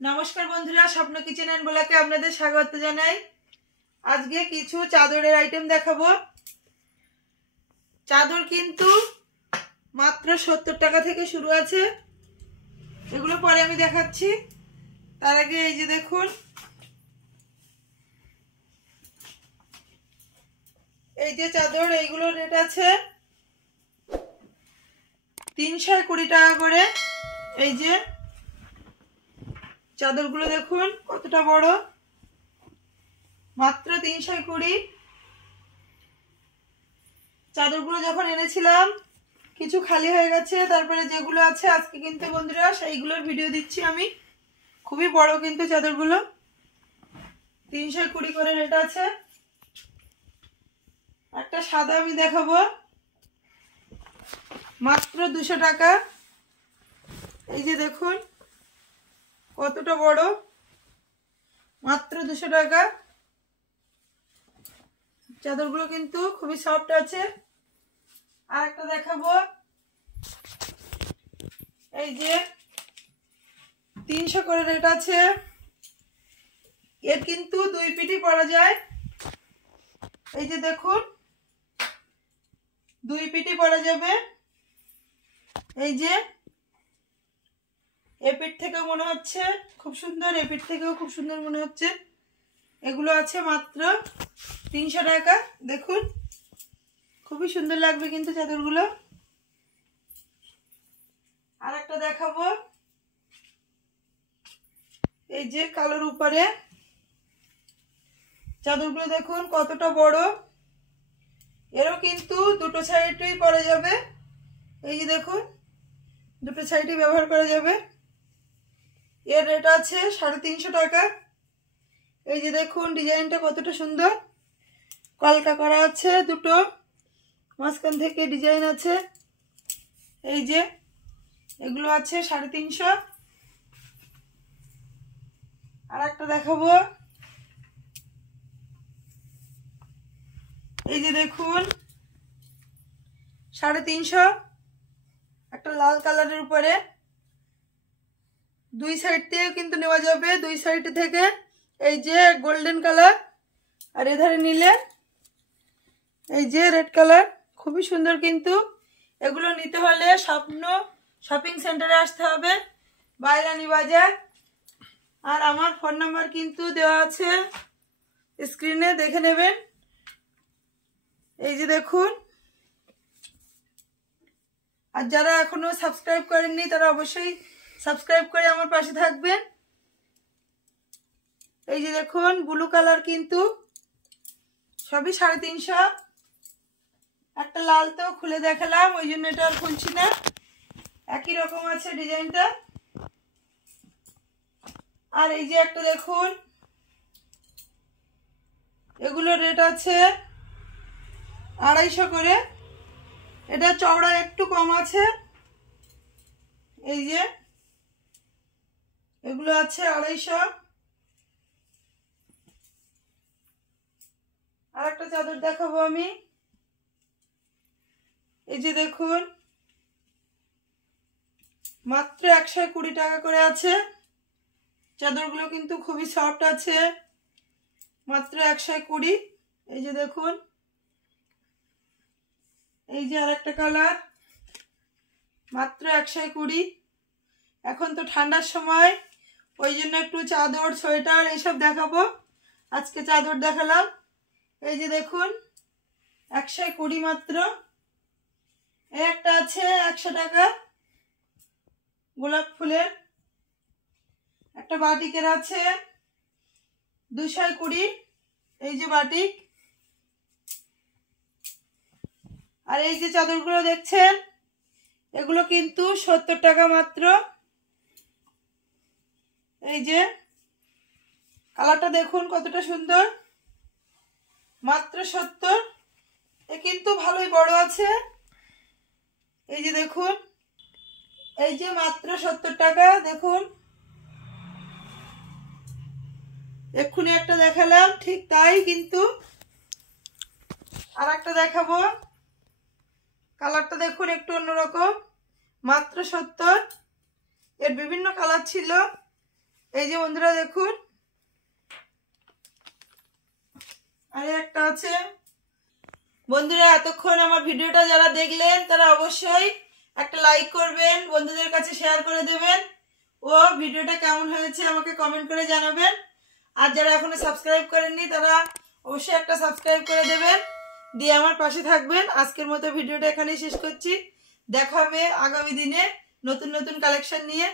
নমস্কার বন্ধুরা, স্বপ্ন কিচেন এন্ড ব্লগে আপনাদের স্বাগত জানাই। আজকে কিছু চাদরের আইটেম দেখাবো। চাদর কিন্তু মাত্র 70 টাকা থেকে শুরু আছে, এগুলো পরে আমি দেখাচ্ছি। তার আগে এই যে দেখুন, এই যে চাদর, এইগুলোর রেট আছে 320 টাকা করে। এই যে চাদরগুলো দেখুন কতটা বড়, মাত্র 320। চাদরগুলো যখন এনেছিলাম কিছু খালি হয়ে গেছে, তারপরে যেগুলো আছে আজকে কিন্তু বন্ধুরা সেইগুলোর ভিডিও দিচ্ছি আমি। খুবই বড় কিন্তু চাদরগুলো, 320 করে রেট আছে। একটা সাদা আমি দেখাবো, মাত্র 200 টাকা। এই যে দেখুন কতটা বড়, মাত্র 200 টাকা। চাদরগুলো কিন্তু খুবই সফট আছে। আর একটা দেখাবো, এই যে 300 করে রেট আছে। এর কিন্তু 2 পিঠই পরা যায়। এই যে দেখুন 2 পিঠই পরা যাবে। এই যে এ পিঠ থেকেও মনে হচ্ছে খুব সুন্দর, এ পিঠ থেকেও খুব সুন্দর মনে হচ্ছে। এগুলো আছে মাত্র 300 টাকা। দেখুন খুবই সুন্দর লাগবে কিন্তু চাদরগুলো। আর একটা দেখাবো, এই যে কালোর উপরে চাদরগুলো দেখুন কতটা বড়। এরও কিন্তু দুটো সাইডই পরা যাবে। এই যে দেখুন দুটো সাইডই ব্যবহার করা যাবে। এর রেট আছে 350 টাকা। এই যে দেখুন ডিজাইনটা কতটা সুন্দর, কলকা করা আছে, দুটো মাঝখান থেকে ডিজাইন আছে। এই যে এগুলো আছে 350। আর একটা দেখাবো, এই যে দেখুন 350, একটা লাল কালারের উপরে। দুই সাইড থেকে কিন্তু নেওয়া যাবে, দুই সাইড থেকে। এই যে গোল্ডেন কালার, আর এধারে নিলে এই যে রেড কালার, খুবই সুন্দর কিন্তু। এগুলো নিতে হলে স্বপ্ন শপিং সেন্টারে আসতে হবে, বাইরানি বাজার। আর আমার ফোন নাম্বার কিন্তু দেওয়া আছে স্ক্রিনে, দেখে নেবেন। এই যে দেখুন, আর যারা এখনো সাবস্ক্রাইব করেননি তারা অবশ্যই সাবস্ক্রাইব করে আমার পাশে থাকবেন। এই যে দেখুন ব্লু কালার কিন্তু সবই 350। একটা লাল তো খুলে দেখালাম, ওই জন্য এটা আর খুলছি না, একই রকম আছে ডিজাইনটা। আর এই যে একটা দেখুন, এগুলো রেট আছে 250 করে। এটা চওড়া একটু কম আছে। এই যে এগুলো আছে 250। আর একটা চাদর দেখাবো আমি, এই যে দেখুন মাত্র 120 টাকা করে আছে। চাদরগুলো কিন্তু খুবই সফট আছে, মাত্র 120। এই যে দেখুন, এই যে আর একটা কালার, মাত্র 120। এখন তো ঠান্ডার সময়, ওই জন্য একটু চাদর সোয়েটার এইসব দেখাবো। আজকে চাদর দেখালাম। এই যে দেখুন 120 মাত্র। এই একটা আছে 100 টাকা, গোলাপ ফুলের। একটা বাটিকের আছে 220। এই যে বাটিক। আর এই যে চাদরগুলো দেখছেন এগুলো কিন্তু 70 টাকা মাত্র। এই যে কালারটা দেখুন কতটা সুন্দর, মাত্র 70। এ কিন্তু ভালোই বড় আছে। এই যে দেখুন, এই যে মাত্র 70 টাকা। দেখুন এক্ষুনি একটা দেখালাম ঠিক তাই কিন্তু। আর একটা দেখাবো, কালারটা দেখুন একটু অন্যরকম, মাত্র 70। এর বিভিন্ন কালার ছিল, এই যে বন্ধুরা দেখুন, আর একটা আছে। বন্ধুরা এতক্ষণ আমার ভিডিওটা যারা দেখলেন তারা অবশ্যই একটা লাইক করবেন, বন্ধুদের কাছে শেয়ার করে দেবেন ও ভিডিওটা কেমন হয়েছে আমাকে কমেন্ট করে জানাবেন। আর যারা এখনো সাবস্ক্রাইব করেননি তারা অবশ্যই একটা সাবস্ক্রাইব করে দেবেন, দিয়ে আমার পাশে থাকবেন। আজকের মতো ভিডিওটা এখানেই শেষ করছি। দেখা হবে আগামী দিনে নতুন নতুন কালেকশন নিয়ে।